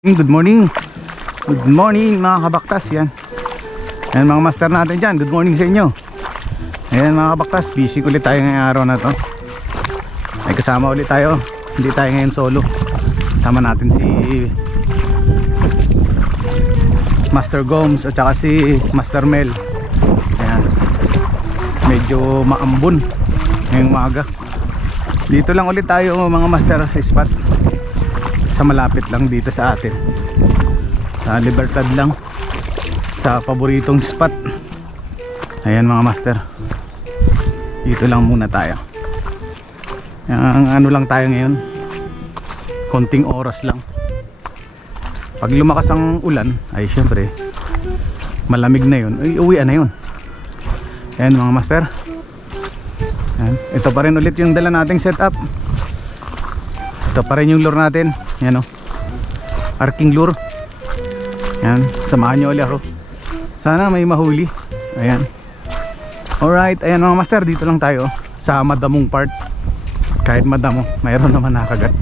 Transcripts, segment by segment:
Good morning. Good morning mga kabaktas yan. Yan mga master natin dyan. Good morning sa inyo. Ayan mga kabaktas, busy ulit tayo ngayong araw na to. May kasama ulit tayo. Hindi tayo ngayon solo. Sama natin si Master Gomes at saka si Master Mel. Ayan. Medyo maambon ngayong umaga. Dito lang ulit tayo mga master sa spot sa malapit lang dito sa atin. Sa Libertad lang. Sa paboritong spot. Ayan mga master. Dito lang muna tayo. Ang ano lang tayo ngayon? Konting oras lang. Pag lumakas ang ulan ay syempre malamig na yun. Ay uwi na yun. Ayan mga master. Ayan. ito pa rin ulit yung dala nating setup. Ito pa rin yung lure natin yan o arking lure. Yan samahan nyo ulit ako. Sana may mahuli. Ayan. Alright ayan mga master dito lang tayo sa madamong part. Kahit madamo mayroon naman nakagat.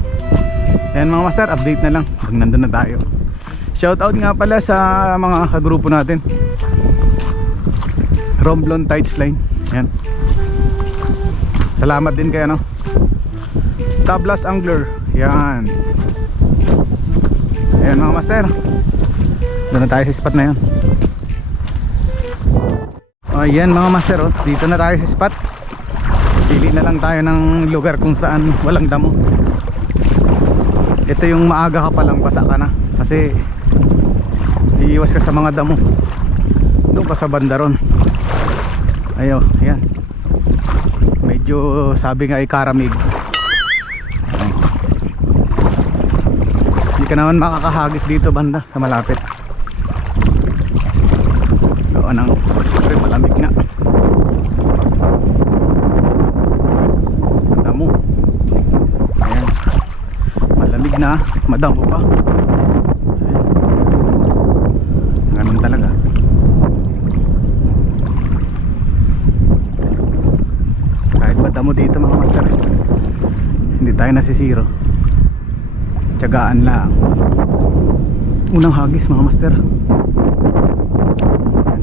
Ayan mga master update na lang. Pag nandun na tayo. Shout out nga pala sa mga kagrupo natin. Romblon Tides Line. Yan salamat din kay ano Tablas Angler. Yan ayan mga master. Doon na tayo sa spot na yun. Ayan mga master oh. dito na tayo sa spot. Pili na lang tayo ng lugar kung saan walang damo. Ito yung maaga ka palang basa ka na. Kasi iiwas ka sa mga damo. Doon ka sa banda ron. Ayo ayan. Medyo sabi nga ay karamig ka naman makakahagis dito banda sa malapit. Doon ang siyempre malamig nga Ang damo. Ayan. Malamig na madamo pa. Ganun talaga. Kahit madamo dito mga master hindi tayo nasisiro tiyagaan lang unang hagis mga master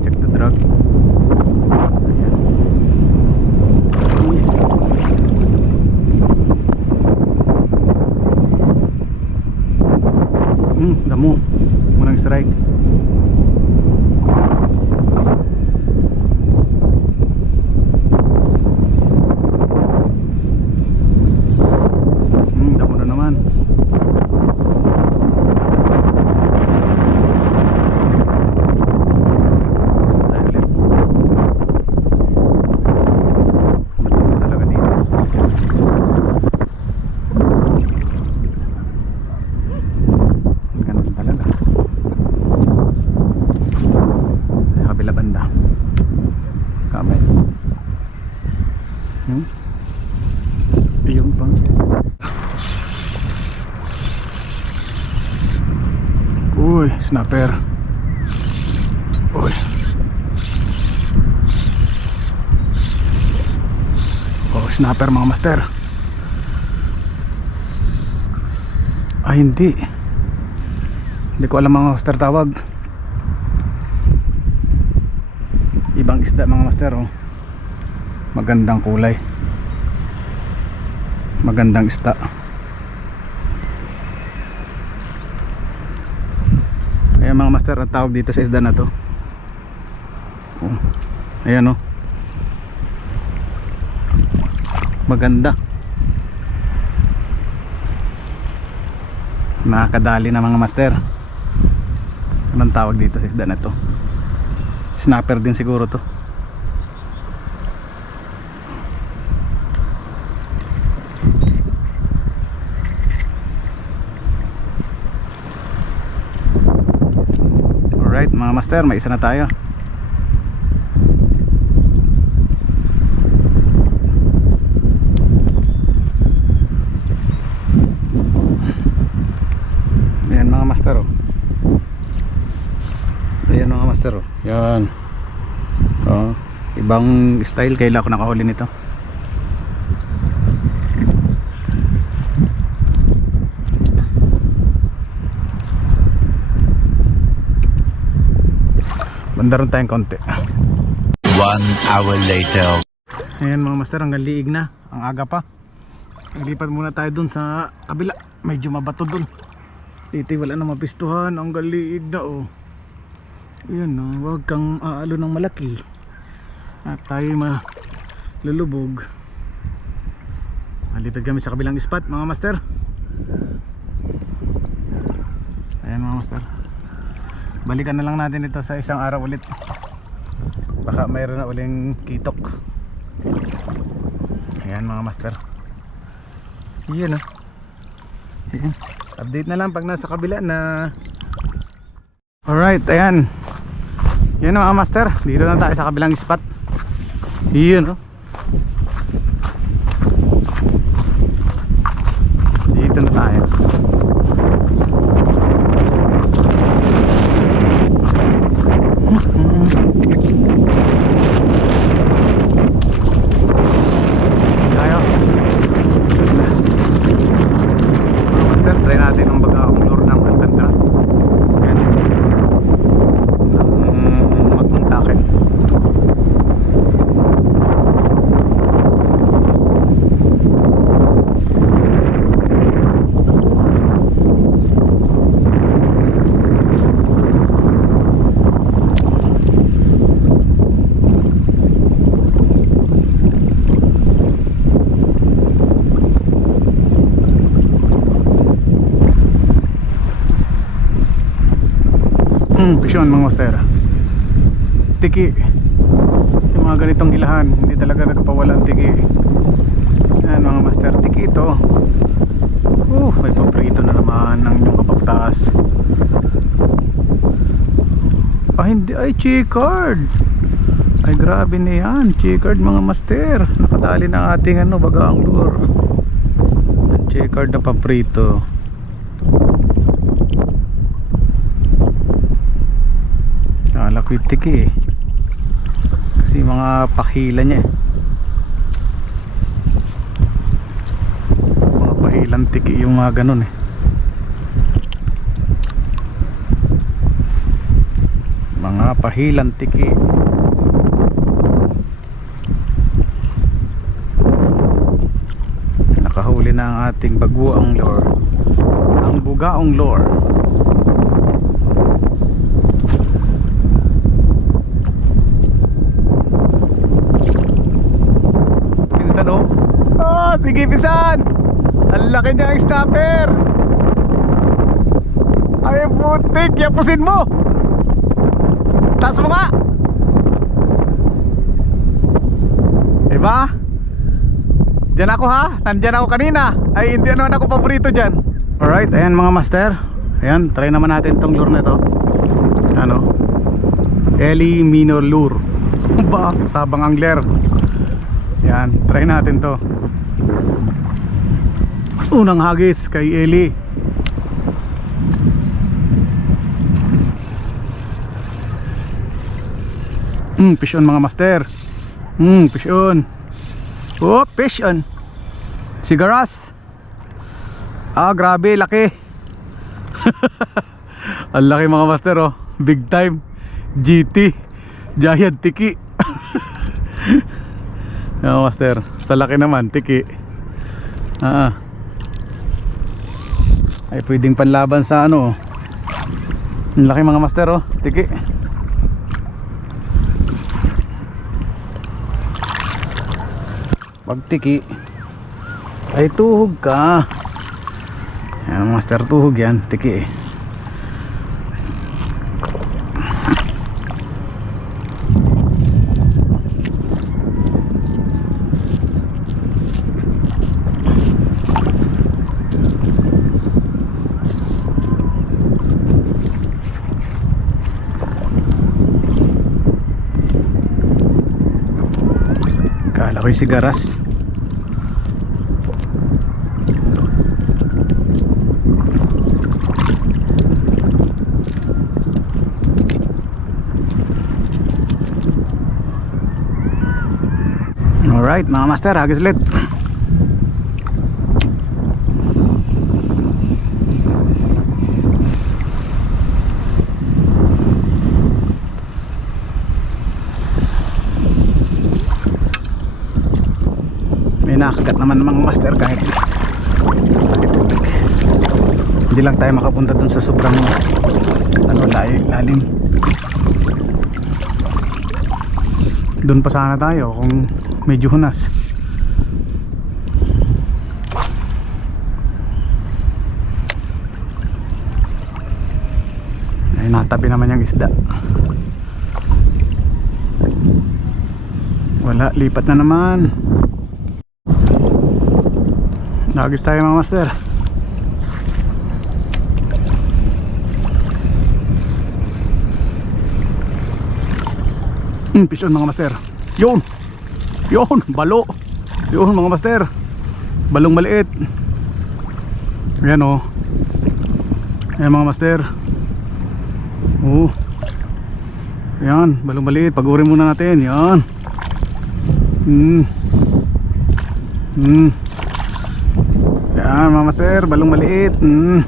check the. Uy. Hmm, damo unang strike Hmm, damo na naman Tayo ulit. Madami talaga dito. Ganun talaga. Ay, Kabila banda. Kamay. Hmm? Yung pang. Uy, snapper. Uy. Oh, snapper mga master. Ay, hindi. Hindi ko alam mga master tawag. Ibang isda mga master oh. Magandang kulay. Magandang isda. Kaya ang tawag dito sa isda na to. Oh. Ayan oh. Maganda. Nakakadali na mga master. Anong tawag dito sa isda na to? Snapper din siguro to. Alright mga master, may isa na tayo. Ayan mga master oh. Ayan mga master oh. Yan. Oh, ibang style kailan ako nakahuli nito. Banda rin tayong konti. One hour later. Ayan mga master, hanggang liig na. Ang aga pa. Ilipat muna tayo dun sa kabila. Medyo mabato dun. Dito wala na mapistuhan. Ang liig na oh. Ayan oh, huwag kang aalo ng malaki. At tayo malulubog. Malipad kami sa kabilang spot mga master. Ayan mga master. Balikan na lang natin ito sa isang araw ulit. Baka mayroon na uling kitok. Ayan mga master. Iyan oh. Ayan. Update na lang pag nasa kabila na Alright, ayan. Yan na mga master. Dito na tayo sa kabilang spot. Iyan oh. Dito na. Tayo. Mga master, try natin ang bagaong lure ng Alcantara. Ayan. Ang magmuntakin. Hmm, pisyon mga master. Tiki. Yung mga ganitong ilahan, hindi talaga nagpawala tiki. Yan mga master, tiki ito. Uh, may paprito na naman ng yung kapagtaas. Ah, hindi. Ay, checkered. Ay, grabe na yan. Checkered mga master. Nakatali na ating ano, bagaang lure. Checkered na paprito. Kala ko yung tiki eh. Kasi mga pakila niya eh. Mga pahilang tiki yung mga ganun eh. Mga pahilang tiki. Nakahuli na ang ating baguang lure. Ang bugaong lure. Pinsan oh. Ah, sige pinsan. Ang laki niya ang snapper. Ay putik, yapusin mo. Taas mo nga. Diba? Diyan ako ha. Nandyan ako kanina. Ay hindi naman ako paborito dyan. Alright, ayan mga master. Ayan, try naman natin tong lure na to. Ano? Eli Minor Lure. ba? Sabang angler. Yan, try natin to. Unang hagis kay Eli. Hmm, fish on mga master. Hmm, fish on. Oh, fish on. Sigaras. Ah, grabe, laki. Ang laki mga master oh. Big time. GT. Giant tiki. Mga master, sa laki naman, tiki. Ah. Ay pwedeng panlaban sa ano. oh. Ang laki mga master oh, tiki. Pag tiki ay tuhog ka. Yan master tuhog yan, tiki eh. Kala ko yung sigaras. Alright mga master, hagis ulit. Nakagat naman ng mga master kahit hindi lang tayo makapunta dun sa sobrang ano, lalim, dun pa sana tayo kung medyo hunas. Ay natabi naman yung isda. Wala lipat na naman Nagis tayo mga master. Hmm, fish on mga master. Yun! Yun, balo! Yun mga master. Balong maliit. Ayan o Ayan mga master. Oo Ayan, balong maliit. Pagurin muna natin, yan Hmm. Hmm Yan mga master, balong maliit. Hmm.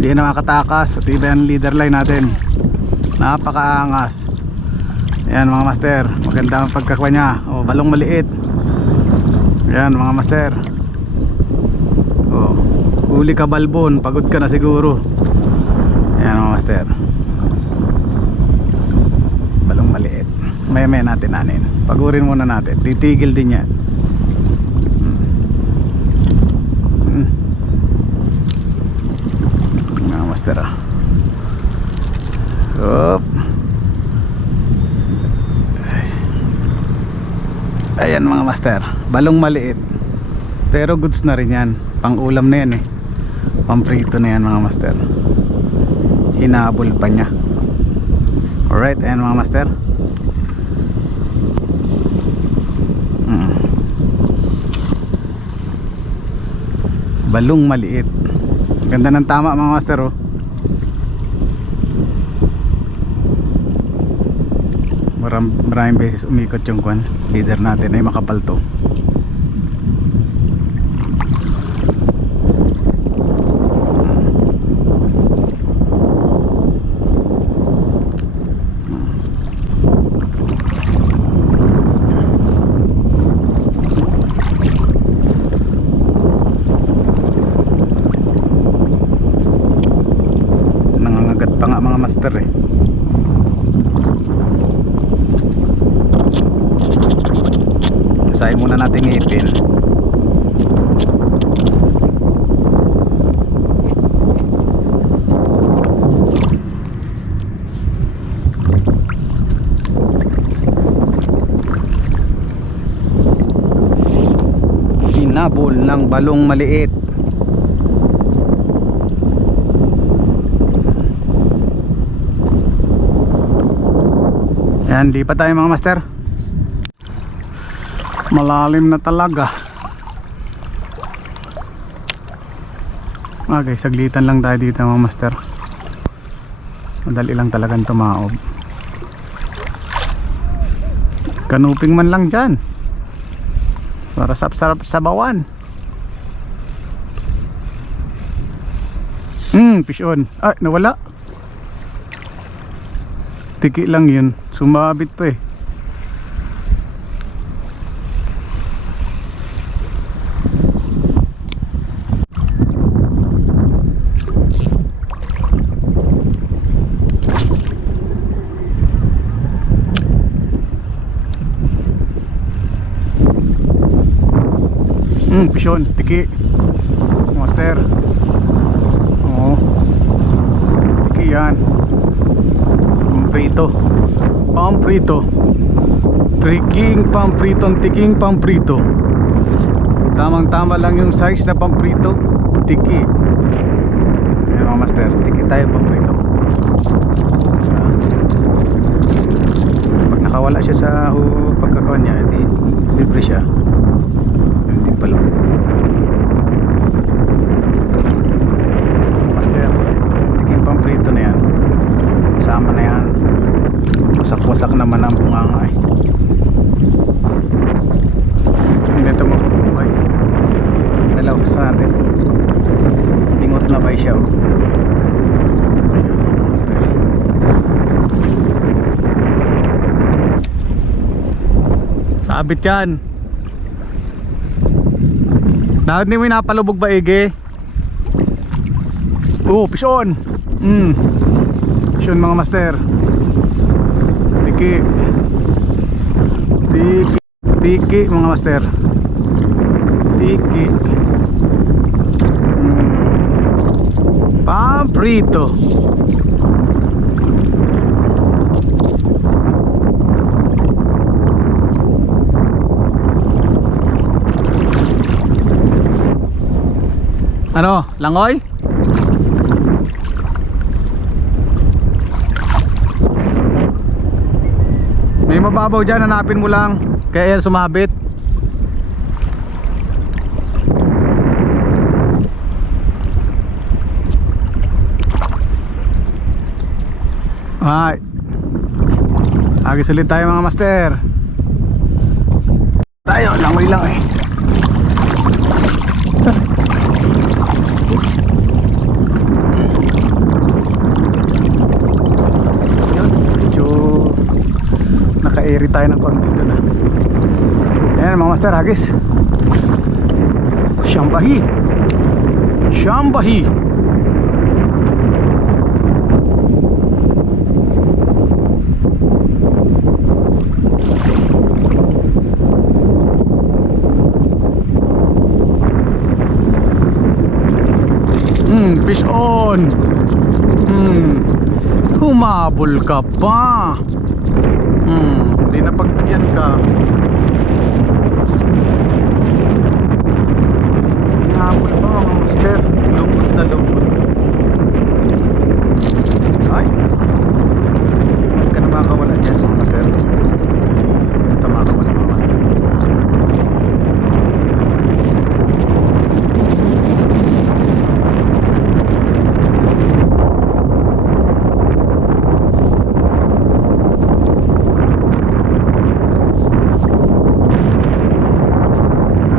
Hindi na makatakas At iba yung leader line natin. Napakaangas. Ayan mga master Maganda ang pagkakwa niya. Oh, Balong maliit. Ayan mga master. Oh, Huli ka balbon Pagod ka na siguro. Ayan mga master. Balong maliit. Maya maya natin anin Pagurin muna natin. Titigil din yan Hmm. Mga master ah Up. Ayan mga master. Balong maliit. Pero goods na rin yan. Pang ulam na yan eh. Pang prito na yan mga master. Hinabol pa niya. Alright ayan mga master. Mm. Balong maliit. Ganda ng tama mga master oh Maram, maraming beses umikot yung kwan leader natin ay makapal to nangangagat pa nga mga master eh Basahin muna natin ngipin Hinabol ng balong maliit. Yan, di pa tayo mga master. Malalim na talaga. Okay saglitan lang tayo dito mga master. Madali lang talagang tumaob. Kanuping man lang dyan. Para sarap-sarap sa hmm fish on ah nawala tiki lang yun sumabit pa eh Hmm, pisyon, tiki. Master. Oo. Tiki yan. Pamprito. Pamprito. Triking pamprito, tiking pamprito. Tamang tama lang yung size na pamprito. Tiki. Ayan mga master, tiki tayo pamprito. Ayan. Pag nakawala siya sa pagkakawan niya, edi libre siya. Hindi pala. Master, tiging pamprito na yan. Sama na yan. Wasak-wasak naman ang bunganga eh. Ganito mo. Ay. Dalaw sa natin. Ingot na ba siya oh. Sabit yan. Bakit hindi mo napalubog ba Ige? Oh, pison. Mm. Pison mga master. Tiki. Tiki. Tiki mga master. Tiki. Mm. Pamprito. Ano? Langoy? May mababaw dyan, hanapin mo lang. Kaya yan sumabit. Ay Agis ulit tayo mga master. Tayo, langoy lang eh Yun, medyo naka-airy tayo ng konti doon. Ayan mga master, hagis. Shambahi. Shambahi. Hmm, fish on. Hmm. Humabol ka pa. Hmm, di na pagbigyan ka. Humabol pa mga master. Lumot na lumot. Ay. Huwag ka na makawala dyan mga master. Ito makawala mga master.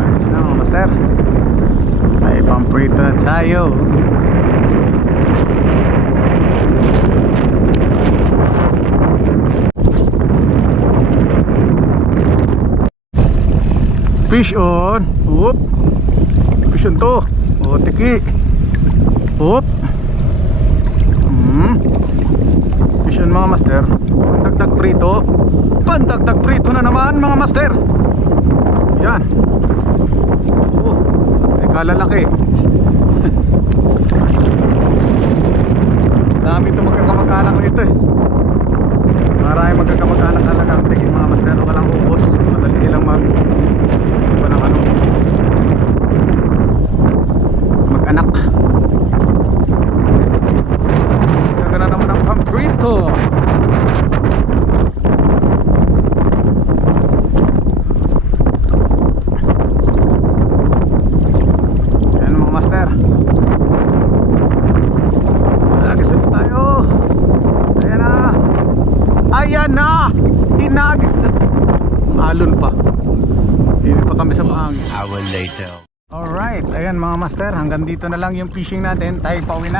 Ayos na mga master. May pamprito na tayo. Fish on. Whoop. Fish on to. O, tiki. Whoop. Hmm. Fish on mga master. Pandagdag prito. Pandagdag prito na naman mga master. Yan. Oh, ay kalalaki. Dami itong magkakamag-anak nito eh. Marami magkakamag-anak talaga ang tingin mga master. Walang ubos. Madali silang mag... Walang ano. Mag-anak. Gagana naman ang pamprito. Yan mga master. Lagi sa tayo. Ayan na. Ayan na. Hinagis na. Alon pa. Hindi pa kami sa mahangin. Hour later. Alright, ayan mga master, hanggang dito na lang yung fishing natin. Tayo pauwi na.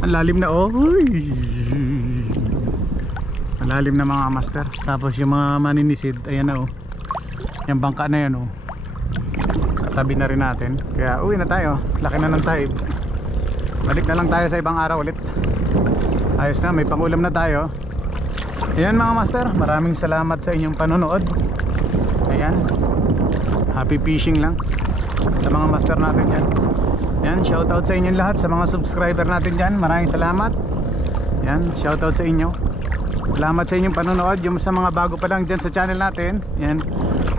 Ang lalim na oh. Ang lalim na mga master. Tapos yung mga maninisid, ayan na oh. Yung bangka na yan oh. Tabi na rin natin. Kaya uwi na tayo. Laki na ng taib. Balik na lang tayo sa ibang araw ulit. Ayos na, may pangulam na tayo. Ayan mga master, maraming salamat sa inyong panonood. Ayan. Happy fishing lang sa mga master natin dyan. Yan shoutout sa inyong lahat sa mga subscriber natin dyan. Maraming salamat. Yan shoutout sa inyo. Salamat sa inyong panonood. Yung sa mga bago pa lang dyan sa channel natin yan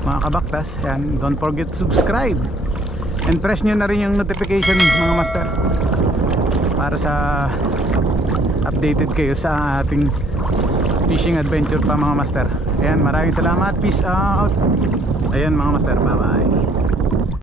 mga kabaktas yan don't forget subscribe. And press nyo na rin yung notification mga master para sa updated kayo sa ating fishing adventure pa mga master. Ayan maraming salamat. Peace out. Ayan mga master bye bye